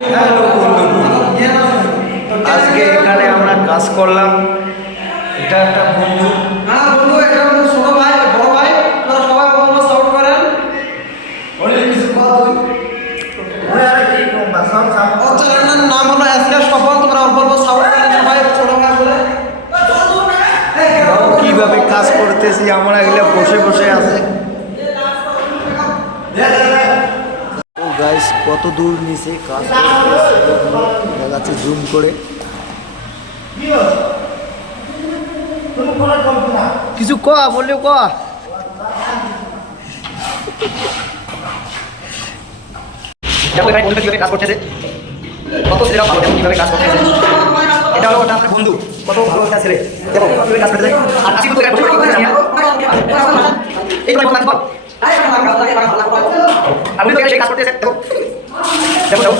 Hello বন্ধু, আজকে এখানে আমরা কাজ করলাম। এটা একটা বন্ধু। হ্যাঁ বন্ধু, এটা আমাদের ছোট ভাই, বড় ভাই। তোরা সবাই বন্ধু সাপোর্ট করেন। অনেক কিছু কথা ওর চ্যানেলের নাম হলো এসকে সফল। তোমরা অল্প অল্প সাপোর্ট করেন সবাই, ছোট ভাই বলে। কিভাবে কাজ করতেছি আমরা, এগুলো বসে বসে আছে। ও গাইস, কত দূর নিচে কাজ দেখাচ্ছে জুম করে। কিছু ক বললেও ক। দেখো এখানে বন্ধুটা কিভাবে কাজ করতেছে, কত ছেলেরা ভালো, দেখো কিভাবে কাজ করতেছে। এটা হলো ওটা আপনার বন্ধু, কত ভালো একটা ছেলে, দেখো কিভাবে কাজ করতেছে। আর আসি কিন্তু এখানে বসে বসে করতেছে। এই তো বল, আপনি তো এখানে সেই কাজ করতেছে, দেখো দেখো দেখো।